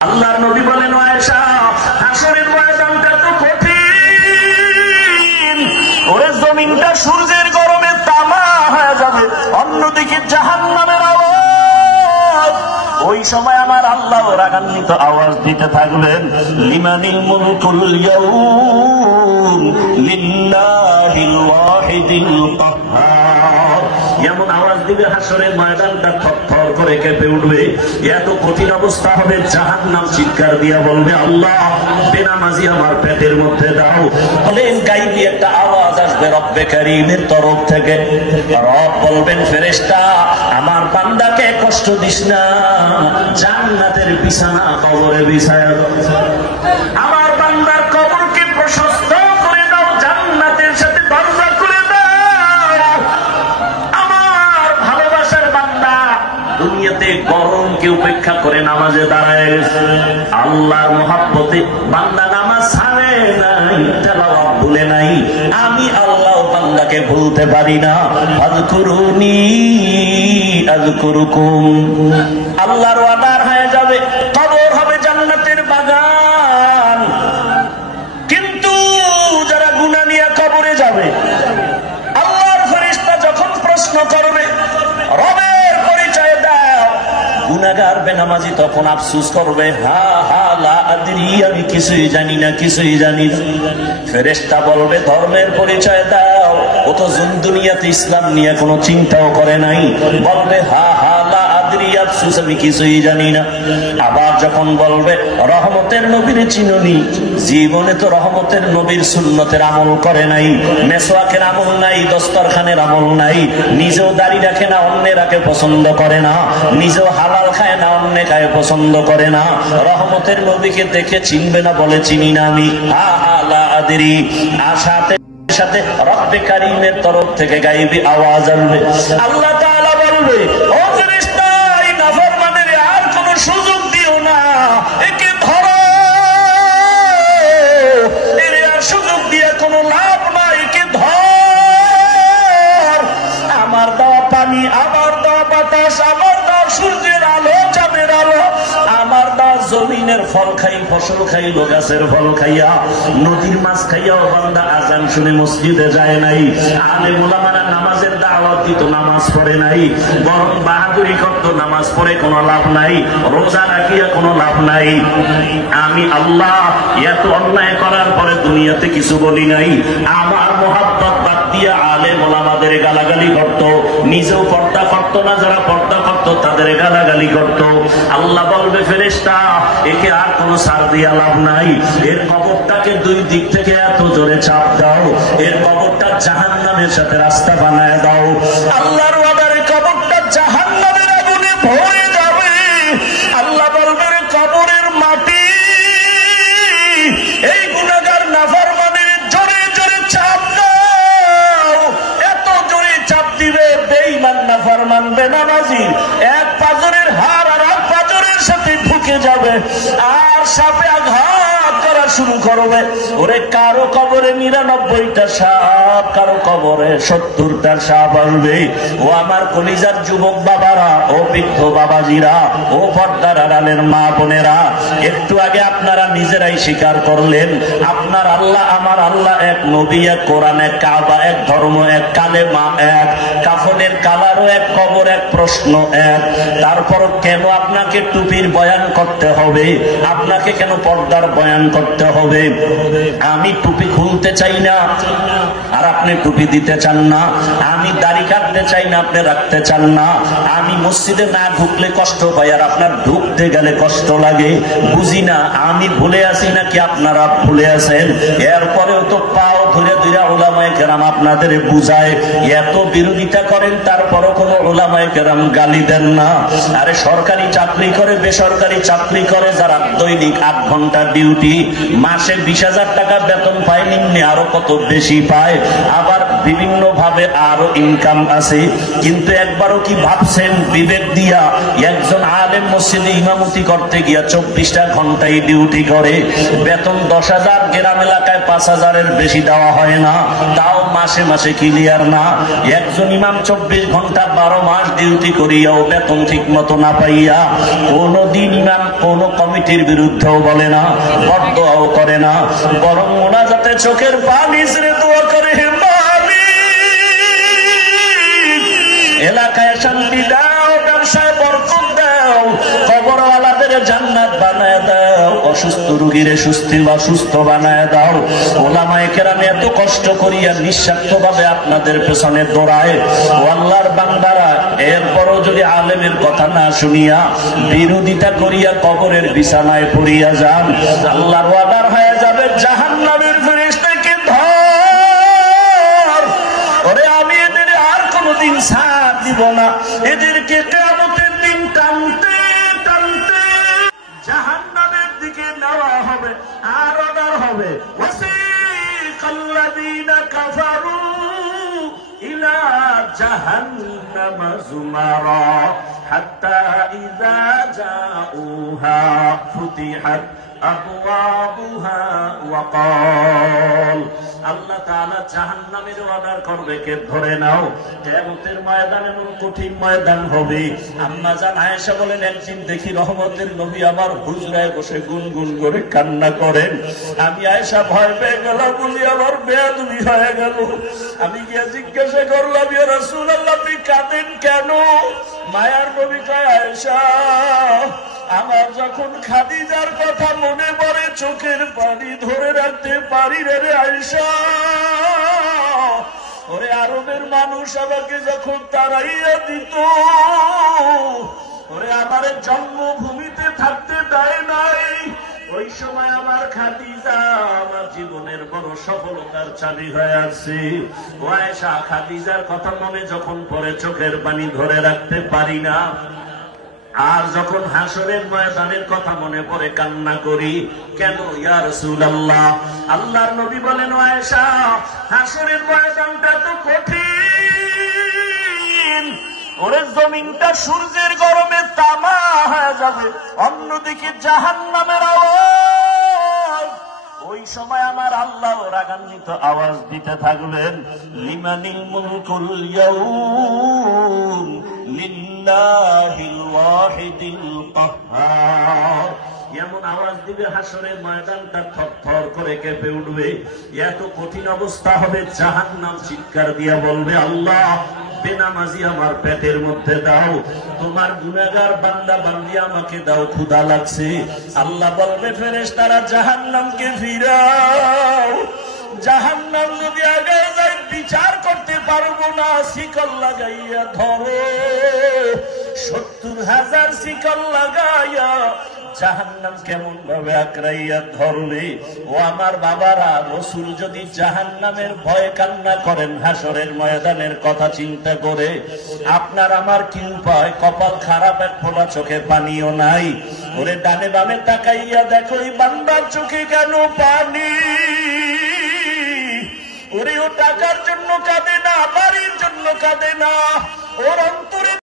আল্লাহর নবী বলেন, আয়েশা, হাসরের ময়দানটা তো কঠিন, ওরে জমিনটা সূর্যের গরমে তামা হয়ে যাবে, অন্যদিকে জাহান্নামের আওয়াজ। ওই সময় আমার আল্লাহ রাগান্বিত আওয়াজ দিতে থাকবেন, লিমানিল মুলকুল ইয়াউম লিল্লাহিল ওয়াহিদিল কাহ্হার। এমন আওয়াজ দিবে, হাসরের ময়দানটা থরথর করে কেঁপে উঠবে। এত কঠিন অবস্থা হবে, জাহান্নাম চিৎকার দিয়া বলবে, আল্লাহ বেনামাজি আমার পেটের মধ্যে দাও। বলেন, গাইবি একটা আওয়াজ আসবে রব্বে কারীমের তরফ থেকে। রব বলবেন, ফেরেশতা, আমার বান্দাকে কষ্ট দিস না, জান্নাতের বিছানা কবরে বিছায়া দাও। আমার বান্দার কবরকে প্রশস্ত করে দাও, জান্নাতের সাথে দরজা করে দাও। আমার ভালোবাসার বান্দা দুনিয়াতে গরমকে উপেক্ষা করে নামাজে দাঁড়ায় গেছে। আল্লাহর মহব্বতে বান্দা নামাজ ছাড়ে নাই, তেলাওয়াত ভুলে নাই। আমি আল্লাহ বান্দাকে ভুলতে পারি না। আযকুরুনি আযকুরুকুম। আল্লাহর ওয়াদার হয়ে যাবে, কবর হবে জান্নাতের বাগান। কিন্তু যারা গুনাহ নিয়ে কবরে যাবে, আল্লাহর ফেরেশতা যখন প্রশ্ন করবে, রবের পরিচয় দাও, গুনাহগার বেনামাজি তখন আফসোস করবে, হা হা লা আদরি, আমি কিছুই জানি না, কিছুই জানি না। ফেরেশতা বলবে, ধর্মের পরিচয় দাও, ও তো দুনিয়াতে ইসলাম নিয়ে কোনো চিন্তাও করে নাই। বলবে, হা হা লা আদরি, আফসোস, আমি কিছুই জানি না। আবার যখন বলবে, রহমতের নবীর চিনুনি, জীবনে তো রহমতের নবীর সুন্নতের আমল করে নাই, মেসওয়াকের আমল নাই, দস্তরখানের আমল নাই, নিজেও দাড়ি রাখে না, অন্যেরাকে পছন্দ করে না, নিজেও হালাল খায় না, অন্যে খায় পছন্দ করে না। রহমতের নবীকে দেখে চিনবে না, বলে চিনি না আমি। হা হা লা আদরি। আর সাথে সাথে রব্বে কারীমের তরফ থেকে গায়েবী আওয়াজ আসবে। আল্লাহ তাআলা বলবে, ও ফেরেশতা, এই নাফরমানের আর কোনো সুযোগ দিও না, একে ধরো, এর আর সুযোগ দিয়ে কোনো লাভ নাই, একে ধর। আমার দেওয়া পানি, আমার দেওয়া বাতাস, আমার দেওয়া সূর্যের আলো, চাঁদের আলো, আমার দেওয়া জমিনের ফল খাই, ফসল খাই, গাছের ফল খাইয়া, নদীর মাছ খাইয়াও বান্দা আযান শুনে মসজিদে যায় নাই। আলেম ওলামারা নামাজের দাওয়াত দিত, নামাজ পড়ে নাই, বরং বাহাদুরি করত, নামাজ পড়ে কোনো লাভ নাই, রোজা রাখিয়া কোনো লাভ নাই। আমি আল্লাহ এত অন্যায় করার পরে দুনিয়াতে কিছু বলি নাই। আমার মহাব্বত বাদ দিয়া আলেম ওলামাদের গালাগালি করত, নিজেও পর্দা করত না, যারা পর্দা করত তাদের গালাগালি করত। আল্লাহ বলবে, ফেরেশতা, একে আর কোনো ছাড় দিয়া লাভ নাই, এর কবরটাকে দুই দিক থেকে এত জোরে চাপ দাও, এর কবরটা জাহান্নামের সাথে রাস্তা বানায় দাও। আল্লাহর ওয়াদারে কবরটা জাহান্নামের আগুনে ভরে যাবে। আল্লাহ বলবেন, কবরের মাটি এই গুনাহগার নাফরমানের জোরে জোরে চাপ দাও। এত জোরে চাপ দিবে, বেঈমান নাফরমান বেনামাজি এক পাজরের হাড় আর এক পাজরের সাথে ঢুকে যাবে, আর সাপে আঘাত করা শুরু করবে। ওরে কারো কবরে ৯৯টা সাপ, কারো কবরে ৭০টা সাপ আসবে। ও আমার কলিজার যুবক বাবারা, ও বৃদ্ধ বাবাজিরা, ও পর্দার আড়ালের মা বোনেরা, একটু আগে আপনারা নিজেরাই স্বীকার করলেন, আপনার আল্লাহ আমার আল্লাহ এক, নবী এক, কোরআন এক, কাবা এক, ধর্ম এক, কালেমা এক, কাফনের কালারও এক, কবর এক, প্রশ্ন এক। তারপর কেন আপনাকে টুপির বয়ান করতে হবে? আপনাকে কেন পর্দার বয়ান করতে হবে? আমি টুপি খুলতে চাই না, আর আপনি টুপি দিতে চান না। আমি দাড়ি কাটতে চাই না, আপনি রাখতে চান না। আমি মসজিদে না ঢুকলে কষ্ট পাই, আর আপনার ঢুকতে গেলে কষ্ট লাগে। বুঝি না আমি ভুলে আছি নাকি আপনারা ভুলে আছেন। এরপরেও তো পাও ধরে ধরে উলামায়ে কেরাম আপনাদের বুঝায়, এত বিরোধিতা করেন, তারপরও কোনো উলামায়ে কেরাম গালি দেন না। আরে সরকারি চাকরি করে, বেসরকারি চাকরি করে যারা, দৈনিক ৮ ঘন্টা ডিউটি, মাসে ২০,০০০ টাকা বেতন পায়, নিম্নে আরো কত বেশি পায়। আবার বিভিন্ন ভাবে আরো ইনকাম আছে, কিন্তু একবারও কি ভাবছেন বিবেক দিয়া একজন আলেম মসজিদে ইমামতি করতে গিয়া 24টা ঘন্টায় ডিউটি করে, বেতন 10,000, গ্রাম এলাকায় 5,000-এর বেশি দেওয়া হয় না, তাও মাসে মাসে ক্লিয়ার না। একজন ইমাম 24 ঘন্টা 12 মাস ডিউটি করিয়াও বেতন ঠিক মতো না পাইয়া কোনদিন ইমাম কোন কমিটির বিরুদ্ধেও বলে না, বদদোয়াও করে না, বরং ওনা যাতে চোখের পানি ছেড়ে দোয়া করে, হে মালিক এলাকায় শান্তি দাও, ব্যবসায় বরকত দাও, কবরওয়ালাদের জান্নাত বানায় দাও, অসুস্থ রোগীরে সুস্থ বানায় দাও। ওলামায়ে কেরাম এত কষ্ট করিয়া নিঃস্বার্থভাবে আপনাদের পেছনে দৌড়ায়, ও আল্লাহর বান্দারা, এরপরও যদি আলেমের কথা না শুনিয়া বিরোধিতা করিয়া কবরের বিছানায় পড়িয়া যান, আল্লাহর ওয়াদার হয়ে যাবে জাহান্নামের ফেরেশতাকে ধর, ওরে আমি এদের আর কোনদিন ছাড় দিব না, এদেরকে কিয়ামতের দিন টানতে টানতে জাহান্নামের দিকে নেওয়া হবে। আর অর্ডার হবে, ওয়াসিকাল্লাযীনা কাফারু ইলা জাহান্নামা যুমারা হাত্তা ইযা জাউহা ফুতিহাত আবওয়াবুহা ওয়া ক্বাল, আল্লাহ তাআলা জাহান্নামের অর্ডার করবে, কে ধরে নাও। কিয়ামতের ময়দান এমন কঠিন ময়দান হবে। আম্মা জান আয়েশা বলেন, একদিন দেখি রহমতের নবী আমার হুজরায় বসে গুনগুন করে কান্না করেন। আমি আয়েশা ভয় পেয়ে গেলাম, বলি আমার বেয়াদবি হয়ে গেল। আমি গিয়ে জিজ্ঞাসা করলাম, ইয়া রাসূলুল্লাহ আপনি কাঁদেন কেন? মায়ার নবী কয়, আয়েশা আমার যখন খাদিজার কথা মনে পড়ে চোখের পানি ধরে রাখতে পারি রে আয়েশা। ওরে আরবের মানুষ আমাকে যখন তাড়াইয়া দিত, ওরে আমার জন্মভূমিতে থাকতে দেয় নাই, ওই সময় আমার খাদিজা আমার জীবনের বড় সফলতার চাবি হয়ে আছে। ও আয়েশা, খাদিজার কথা মনে যখন পড়ে চোখের পানি ধরে রাখতে পারি না, আর যখন হাসরের ময়দানের কথা মনে পড়ে কান্না করি। কেন ইয়া রাসূলুল্লাহ? আল্লাহর নবী বলেন, আয়েশা হাসরের ময়দানটা তো কঠিন, ওরে জমিনটা সূর্যের গরমে তামা হয়ে যাবে, অন্যদিকে জাহান্নামের আওয়াজ, ওই সময় আমার আল্লাহ রাগান্বিত আওয়াজ দিতে থাকবেন, লিমানিল মুলকুল ইয়াউম লিল্লাহিল ওয়াহিদিল কাহ্হার। এমন আওয়াজ দিবে, হাসরের ময়দানটা থরথর করে কেঁপে উঠবে, এত কঠিন অবস্থা হবে, জাহান্নাম চিৎকার দিয়া বলবে, আল্লাহ বেনামাজি আমার পেটের মধ্যে দাও, তোমার গুনাহগার বান্দা বান্দি আমাকে দাও, ক্ষুধা লাগছে। আল্লাহ বলবে, ফেরেশতারা জাহান্নামকে ফিরাও, জাহান্নাম যদি আগে যাই বিচার করতে পারবো না, শিকল লাগাইয়া ধরো, 70,000 শিকল লাগাইয়া জাহান্নাম কেমন ভাবে আঁকড়াইয়া ধরবে। ও আমার বাবারা, রাসূল যদি জাহান্নামের ভয়ে কান্না করেন হাসরের ময়দানের কথা চিন্তা করে, আপনার আমার কি উপায়? কপাল খারাপ, এক ফোঁটা চোখে পানিও নাই। ওরে ডানে বামে তাকাইয়া দেখো, এই বান্দার চোখে কেন পানি? ওরে ও টাকার জন্য কাঁদে না, বাড়ির জন্য কাঁদে না, ওর